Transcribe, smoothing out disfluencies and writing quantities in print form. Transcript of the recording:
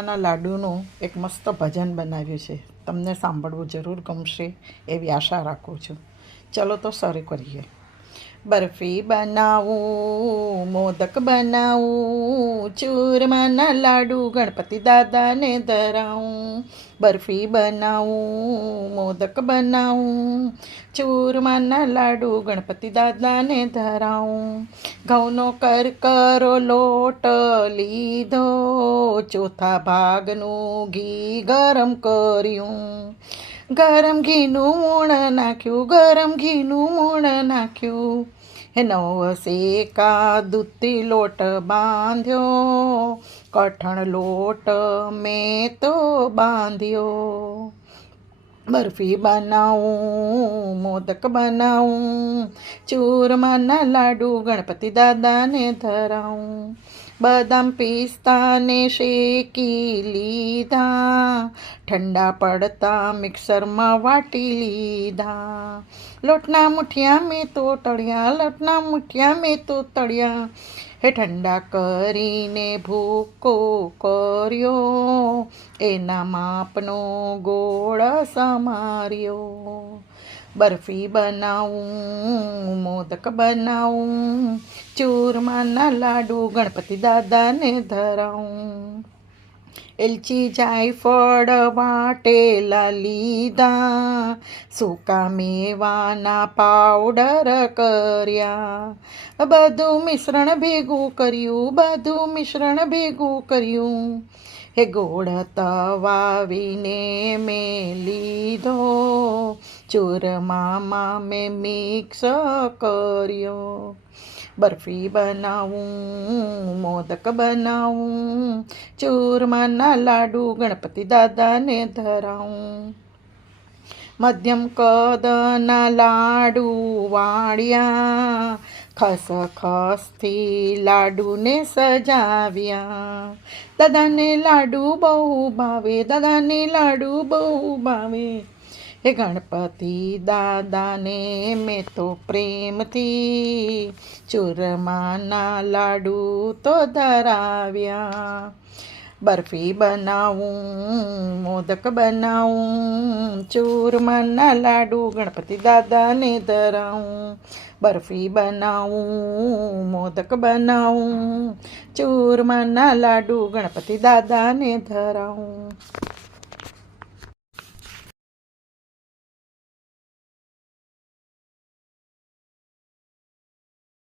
ના લાડુનું એક મસ્ત ભજન બનાવ્યું છે. તમને સાંભળવું જરૂર ગમશે એવી આશા રાખું છું. ચલો તો શરૂ કરીએ. બરફી બનાવું, મોદક બનાવું, ચૂરમાના લાડુ ગણપતિ દાદાને ધરાવું. બરફી બનાવું, મોદક બનાવું, ચૂરમાના લાડુ ગણપતિ દાદાને ધરાવું. ઘઉંનો કરકરો લોટ લીધો, ચોથા ભાગનું ઘી ગરમ કર્યું. ગરમ ઘીનું મૂણ નાખ્યું, ગરમ ઘીનું મૂણ નાખ્યું. હે નવ શેકા દૂધથી લોટ બાંધ્યો, કઠણ લોટ મેં તો બાંધ્યો. બરફી બનાવું, મોદક બનાવું, ચૂરમાના લાડુ ગણપતિ દાદાને ધરાવું. બદામ પિસ્તાને શેકી લીધા, ઠંડા પડતા મિક્સરમાં વાટી લીધા. લોટના મુઠિયા મેં તો તળ્યા, લોટના મુઠિયા મેં તો તળ્યા. હે ઠંડા કરીને ભૂકો કર્યો, એના માપનો ગોળ સમાર્યો. બરફી બનાવું, મોદક બનાવું, ચૂરમાના લાડુ ગણપતિ દાદાને ધરાવું. એલચી જાયફળ વાટેલા લીધા, સૂકા મેવાના પાવડર કર્યા. બધું મિશ્રણ ભેગું કર્યું, બધું મિશ્રણ ભેગું કર્યું. હે ગોળ તવાવીને મેં લીધો, ચૂરમામાં મેં મિક્સ કર્યો. બરફી બનાવું, મોદક બનાવું, ચૂરમાના લાડુ ગણપતિ દાદાને ધરાવું. મધ્યમ કદના લાડુ વાળ્યા, ખસખસથી લાડુને સજાવ્યા. દાદાને લાડુ બહુ ભાવે, દાદાને લાડુ બહુ ભાવે. હે ગણપતિ દાદાને મેં તો પ્રેમથી ચૂરમાના લાડુ તો ધરાવ્યા. બરફી બનાવું, મોદક બનાવું, ચૂરમાના લાડુ ગણપતિ દાદાને ધરાવું. બરફી બનાવું, મોદક બનાવું, ચૂરમાના લાડુ ગણપતિ દાદાને ધરાવું.